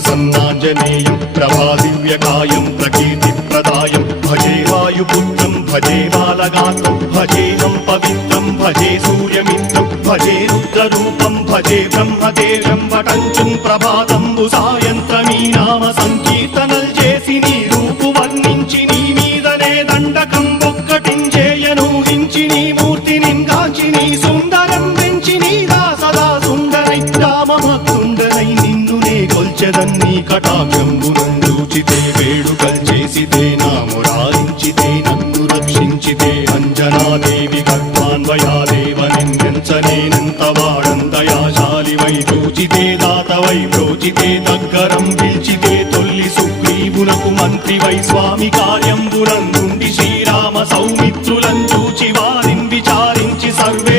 प्रसन्नाञ्जनेयं प्रभादिव्यकायं प्रकीर्तिप्रदायं भजे वायुपुत्रं भजे बालगात्रं भजेऽहं पवित्रं भजे सूर्यमित्रं भजे रुद्ररूपं भजे ब्रह्मदेवं वटञ्चं ప్రభాతంబు సాయంత్రమీ నామ సంకీర్తనల్ చేసి నీ రూపు వర్ణించి నీ మీదనే దండకం ఒక్కటించేయనూహించి నీ మూర్తిని గాంచి నీ సుందరం పెంచి నీ దాసదా సుందరై రామభక్తుండనై నిన్నునే కొల్చెదన్ని కటాక్షంబునందూచితే వేడుకల్ చేసితే నా మురారించితే నన్ను రక్షించితే అంజనాదేవి గర్భాన్వయాదేవ నిందించనేనంత వాడందయాశాలివై చూచితే దాతవై బ్రోచితే దగ్గరం పిలిచితే తొల్లి సుగ్రీవునకు మంత్రివై స్వామి కార్యంబునందుండి శ్రీరామ సౌమిత్రులం చూచి వారిని విచారించి సర్వే